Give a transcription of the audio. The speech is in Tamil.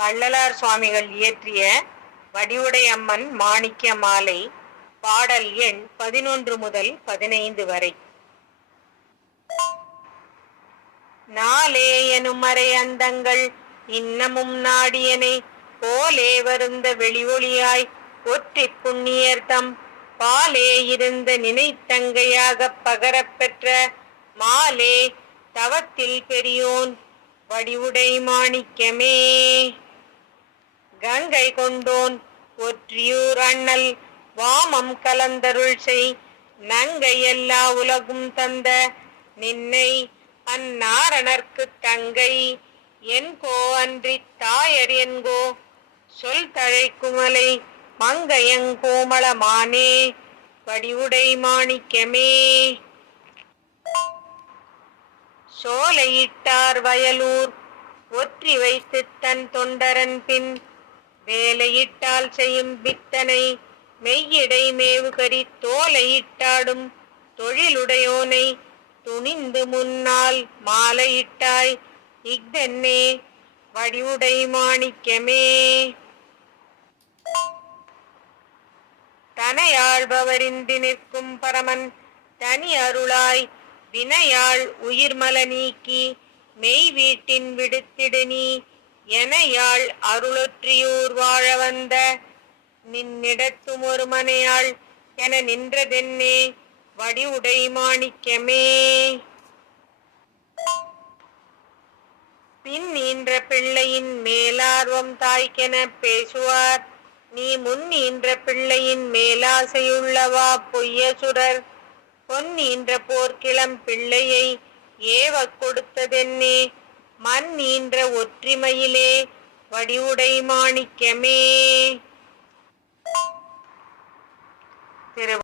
வள்ளலார் சுவாமிகள் இயற்றிய வடிவுடையம்மன் மாணிக்க மாலை பாடல் எண் பதினொன்று முதல் பதினைந்து வரை. நாளே எனும் அந்தங்கள் இன்னமும் நாடியனை போலே வருந்த வெளிஒளியாய் ஒற்றி புண்ணியர்த்தம் பாலே இருந்த நினைத்தங்கையாகப் பகரப்பெற்ற மாலே தவத்தில் பெரியோன் வடிவுடை மாணிக்கமே. கங்கை கொண்டோன் ஒற்றியூர் அண்ணல் வாமம் கலந்தருள் செய் நங்கை எல்லா உலகும் தந்த நின்னை அந்நாரணர்க்கு தங்கை. என்கோ அன்றி தாயர் என்கோ சொல் தழைக்குமலை மங்கையங்கோமளமானே வடிவுடை மாணிக்கமே. சோலையிட்டார் வயலூர் ஒற்றி வைத்து தன் தொண்டரன் பின் வேலையிட்டால் செய்யும் பித்தனை மெய்யிடை மேவுகரி தோலையிட்டாடும் தொழிலுடையோனை துணிந்து முன்னால் மாலையிட்டாய் இஃதென்னே வடிவுடை மாணிக்கமே. தனையாழ்பவரின்றி நிற்கும் பரமன் தனி அருளாய் வினையாள் உயிர்மல நீக்கி மெய் வீட்டின் விடுத்திடு நீ. என யாழ் அருளொற்றியூர் வாழ வந்த. நின்னிடத்தும் ஒரு மனையாள் என நின்றதென்னே வடிவுடை மாணிக்கமே. பின் நீன்ற பிள்ளையின் மேலார்வம் தாய்க்கென பேசுவார். நீ முன் நீன்ற பிள்ளையின் மேலாசையுள்ளவா பொய்ய சுரர் பொன் நீன்ற போர்க்கிளம் பிள்ளையை ஏவக் கொடுத்ததென்னே மண் நீன்ற ஒற்றிமையிலே வடிவுடை மாணிக்கமே. திரு